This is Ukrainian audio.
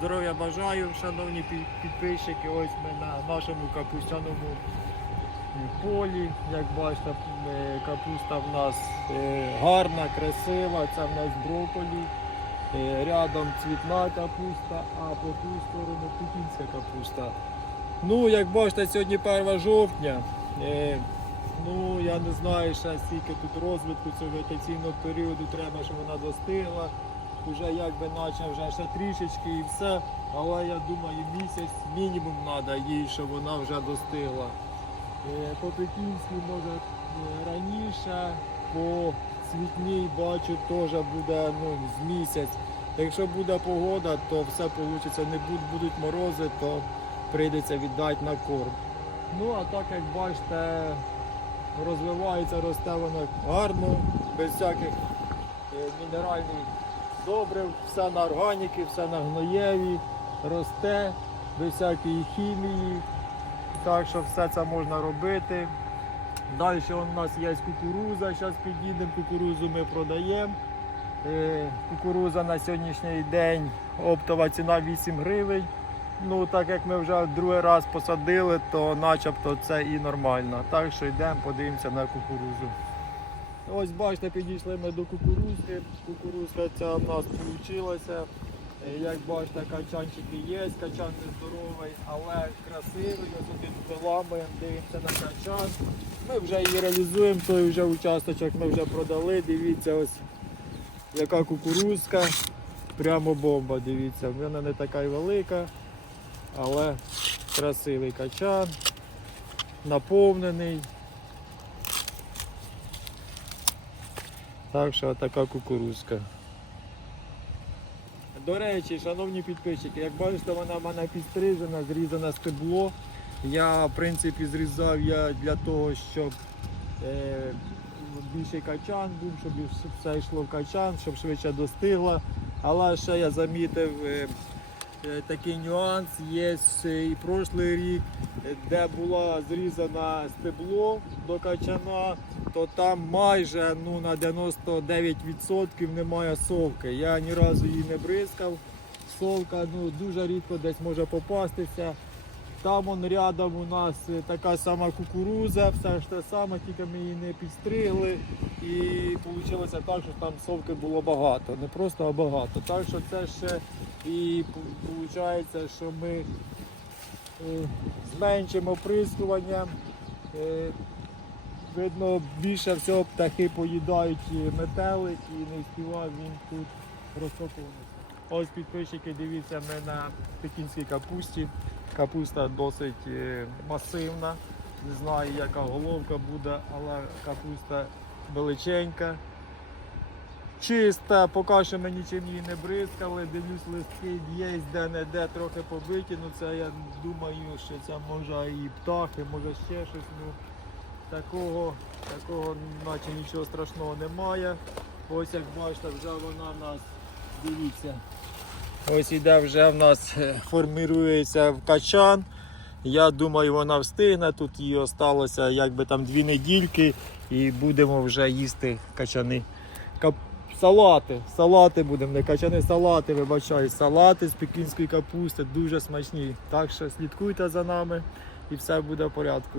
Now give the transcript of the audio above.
Здоров'я бажаю, шановні підписчики. Ось ми на нашому капустяному полі. Як бачите, е, капуста в нас е, гарна, красива. Це в нас брокколі. Е, Рядом цвітна капуста, а по ту сторону пекінська капуста. Ну, як бачите, сьогодні 1 жовтня. Е, Ну, я не знаю ще скільки тут розвитку цього вегетаційного періоду треба, щоб вона достигла. Уже якби наче вже ще трішечки і все. Але я думаю, місяць мінімум треба їй, щоб вона вже достигла. Е, По пекінській може е, раніше, по цвітній бачу теж буде ну, з місяць. Якщо буде погода, то все вийде. Не будуть, будуть морози, то прийдеться віддати на корм. Ну а так як бачите, розвивається, росте вона гарно, без всяких е, мінеральних добрив, все на органіки, все на гноєві, росте, без всякої хімії. Так що все це можна робити. Далі у нас є кукуруза, зараз підійдемо, кукурузу ми продаємо. Е, Кукуруза на сьогоднішній день оптова ціна 8 гривень. Ну, так як ми вже другий раз посадили, то начебто це і нормально. Так що йдемо, подивимося на кукурузу. Ось бачите, підійшли ми до кукурузки. Кукурузка ця в нас вийшла. Як бачите, качанчики є, качан не здоровий, але красивий. Ось один виламуємо, дивимося на качан. Ми вже її реалізуємо, той вже участочок ми вже продали. Дивіться, ось яка кукурузка. Прямо бомба, дивіться. Вона не така й велика, але красивий качан, наповнений. Так що така кукурузка. До речі, шановні підписчики, як бачите, вона в мене підстрижена, зрізане стебло. Я в принципі зрізав я для того, щоб е, більший качан був, щоб все йшло в качан, щоб швидше достигло. Але ще я замітив е, е, такий нюанс. Є і прошлий рік, де було зрізане стебло до качана, то там майже ну, на 99% немає совки. Я ні разу її не бризкав. Совка ну, дуже рідко десь може попастися. Там он рядом у нас е, така сама кукуруза, все ж те саме, тільки ми її не підстригли. І вийшло так, що там совки було багато. Не просто, а багато. Так що це ще і виходить, що ми е, зменшимо оприскування. Видно, більше всього птахи поїдають метелик і не співав він тут розпаковуватися. Ось підписчики, дивіться, ми на пекінській капусті. Капуста досить е, масивна. Не знаю, яка головка буде, але капуста величенька. Чиста, поки що ми нічим її не бризкали. Дивлюсь, листки є де-не-де трохи побиті. Ну це я думаю, що це може і птахи, може ще щось. Ну, такого, такого наче нічого страшного немає. Ось як бачите, вже вона в нас, дивіться. Ось іде вже в нас е, формірується в качан. Я думаю, вона встигне. Тут їй осталося якби там дві недільки і будемо вже їсти качани. Салати. Салати будемо, не качани, салати, вибачаю. Салати з пекінської капусти дуже смачні. Так що слідкуйте за нами і все буде в порядку.